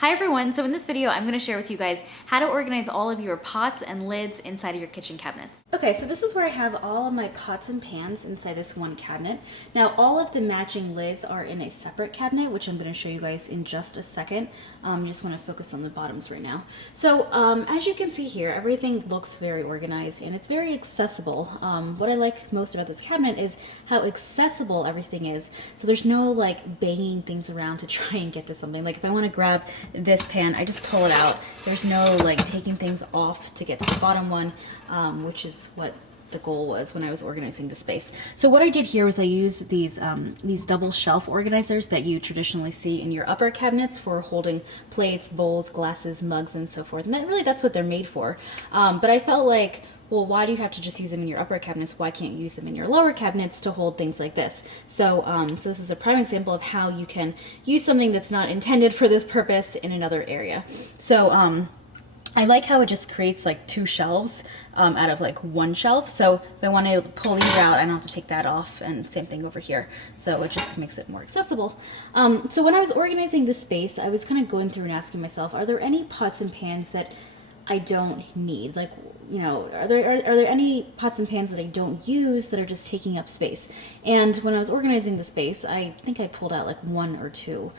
Hi everyone, so in this video I'm going to share with you guys how to organize all of your pots and lids inside of your kitchen cabinets. Okay, so this is where I have all of my pots and pans inside this one cabinet. Now all of the matching lids are in a separate cabinet, which I'm going to show you guys in just a second. Just want to focus on the bottoms right now. So as you can see here, everything looks very organized and it's very accessible. What I like most about this cabinet is how accessible everything is. So there's no like banging things around to try and get to something. Like if I want to grab this pan, I just pull it out. There's no like taking things off to get to the bottom one, which is what the goal was when I was organizing the space. So what I did here was I used these double shelf organizers that you traditionally see in your upper cabinets for holding plates, bowls, glasses, mugs, and so forth. And that's what they're made for. But I felt like, well, why do you have to just use them in your upper cabinets? Why can't you use them in your lower cabinets to hold things like this? So, so this is a prime example of how you can use something that's not intended for this purpose in another area. So I like how it just creates like two shelves out of like one shelf. So if I want to pull these out, I don't have to take that off, and same thing over here. So it just makes it more accessible. So when I was organizing the space, I was kind of going through and asking myself, are there any pots and pans that I don't need? Like, you know, are there any pots and pans that I don't use that are just taking up space? And when I was organizing the space, I think I pulled out like one or two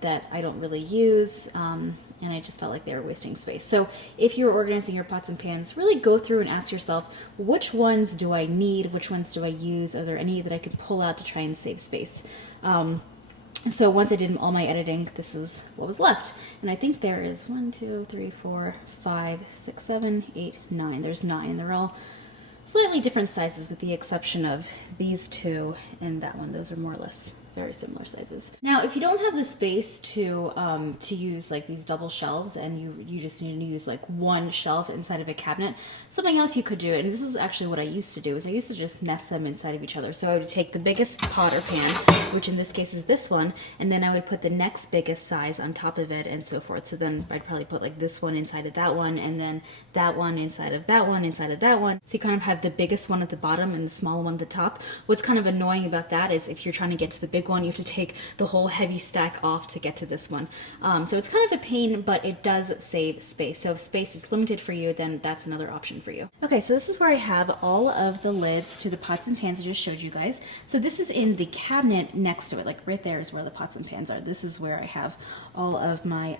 that I don't really use, and I just felt like they were wasting space. So if you're organizing your pots and pans, really go through and ask yourself, which ones do I need? Which ones do I use? Are there any that I could pull out to try and save space? So once I did all my editing, this is what was left. And I think there is 1, 2, 3, 4, 5, 6, 7, 8, 9. There's 9. They're all slightly different sizes with the exception of these two and that one. Those are more or less very similar sizes. Now, if you don't have the space to use like these double shelves, and you just need to use like one shelf inside of a cabinet, something else you could do, and this is actually what I used to do, is I used to just nest them inside of each other. So I would take the biggest pot or pan, which in this case is this one, and then I would put the next biggest size on top of it and so forth. So then I'd probably put like this one inside of that one, and then that one inside of that one, inside of that one. So you kind of have the biggest one at the bottom and the small one at the top. What's kind of annoying about that is if you're trying to get to the big one, you have to take the whole heavy stack off to get to this one. So it's kind of a pain, but it does save space. So if space is limited for you, then that's another option for you. Okay, so this is where I have all of the lids to the pots and pans I just showed you guys. So this is in the cabinet next to it, like right there is where the pots and pans are. This is where I have all of my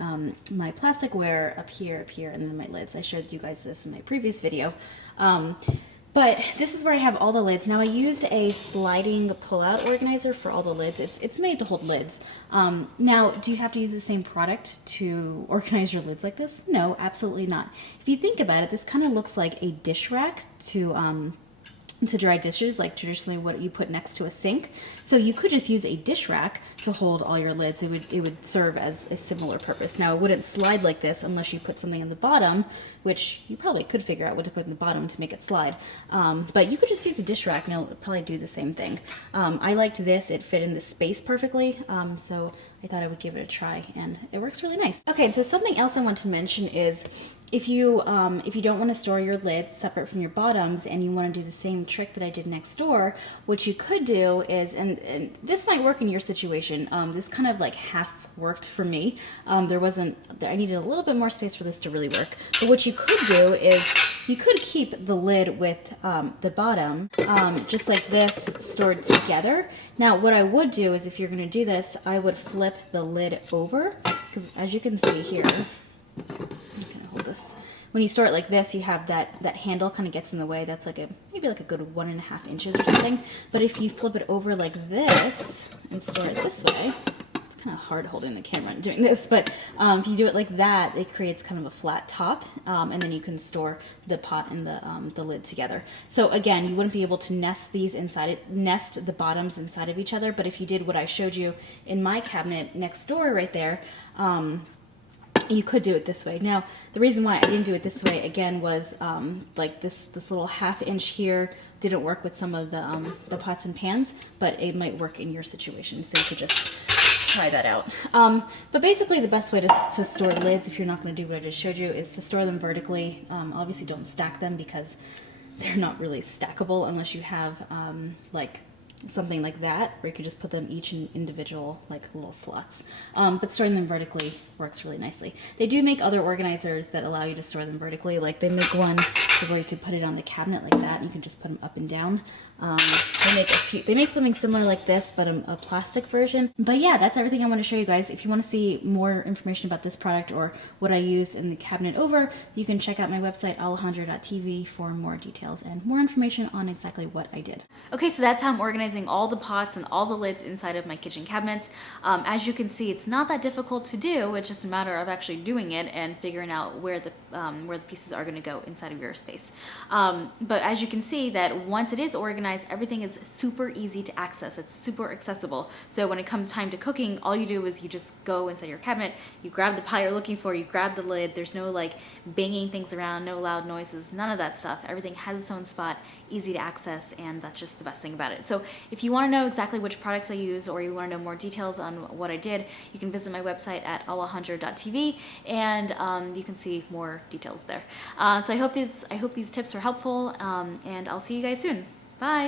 my plasticware up here, and then my lids. I showed you guys this in my previous video. But this is where I have all the lids. Now I used a sliding pull-out organizer for all the lids. It's made to hold lids. Now, do you have to use the same product to organize your lids like this? No, absolutely not. If you think about it, this kind of looks like a dish rack to dry dishes, like traditionally what you put next to a sink. So you could just use a dish rack to hold all your lids. It would serve as a similar purpose. Now it wouldn't slide like this unless you put something on the bottom, which you probably could figure out what to put in the bottom to make it slide. But you could just use a dish rack and it'll probably do the same thing. I liked this, it fit in the space perfectly, so I thought I would give it a try, and it works really nice. Okay, and so something else I want to mention is if you don't want to store your lids separate from your bottoms and you want to do the same trick that I did next door, what you could do is, and this might work in your situation, this kind of like half worked for me. I needed a little bit more space for this to really work. But what you could do is you could keep the lid with the bottom just like this stored together. Now what I would do is, if you're going to do this, I would flip the lid over, because as you can see here, I'm gonna hold this. When you store it like this, you have that handle kind of gets in the way. That's like maybe like a good 1.5 inches or something. But if you flip it over like this and store it this way, it's kind of hard holding the camera and doing this, but if you do it like that, it creates kind of a flat top, and then you can store the pot and the lid together. So again, you wouldn't be able to nest these inside it, nest the bottoms inside of each other, but if you did what I showed you in my cabinet next door right there, you could do it this way. Now, the reason why I didn't do it this way, again, was like this little 1/2 inch here didn't work with some of the pots and pans, but it might work in your situation, so you could just try that out. But basically the best way to store lids, if you're not going to do what I just showed you, is to store them vertically. Obviously don't stack them because they're not really stackable unless you have like something like that, where you could just put them each in individual like little slots. But storing them vertically works really nicely. They do make other organizers that allow you to store them vertically. Like they make one where you could put it on the cabinet like that, and you can just put them up and down. They make something similar like this, but a plastic version. But yeah, that's everything I want to show you guys. If you want to see more information about this product or what I used in the cabinet over, you can check out my website, Alejandra.tv, for more details and more information on exactly what I did. Okay, so that's how I'm organizing all the pots and all the lids inside of my kitchen cabinets. As you can see, it's not that difficult to do. It's just a matter of actually doing it and figuring out where the pieces are going to go inside of your space. But as you can see, that once it is organized, everything is super easy to access. It's super accessible. So when it comes time to cooking, all you do is you just go inside your cabinet, you grab the pot you're looking for, you grab the lid. There's no like banging things around, no loud noises, none of that stuff. Everything has its own spot, easy to access, and that's just the best thing about it. So if you want to know exactly which products I use, or you want to know more details on what I did, you can visit my website at Alejandra.tv, and you can see more details there. So I hope these tips were helpful, and I'll see you guys soon. Bye.